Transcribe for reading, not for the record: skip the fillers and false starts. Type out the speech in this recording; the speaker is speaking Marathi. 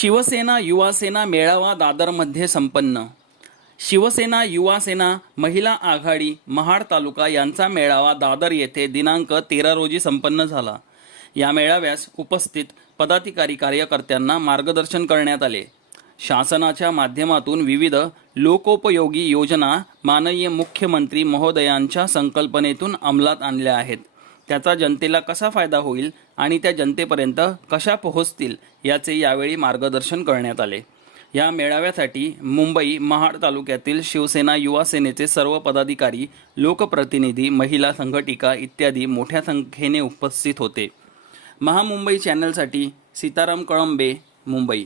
शिवसेना युवासेना मेळावा दादरमध्ये संपन्न। शिवसेना युवासेना महिला आघाडी महाड तालुका यांचा मेळावा दादर येथे दिनांक 13 रोजी संपन्न झाला। या मेळाव्यास उपस्थित पदाधिकारी कार्यकर्त्यांना मार्गदर्शन करण्यात आले। शासनाच्या माध्यमातून विविध लोकोपयोगी योजना माननीय मुख्यमंत्री महोदयांच्या संकल्पनेतून अंमलात आणल्या आहेत। त्याचा जनतेला कसा फायदा होईल आणि त्या जनतेपर्यंत कशा पोहोचतील याचे यावेळी मार्गदर्शन करण्यात आले। या मेळाव्यासाठी मुंबई महाड तालुक्यातील शिवसेना युवा सेनेचे सर्व पदाधिकारी, लोकप्रतिनिधी, महिला संघटिका इत्यादी मोठ्या संख्येने उपस्थित होते। महामुंबई चॅनलसाठी सीताराम कळंबे, मुंबई।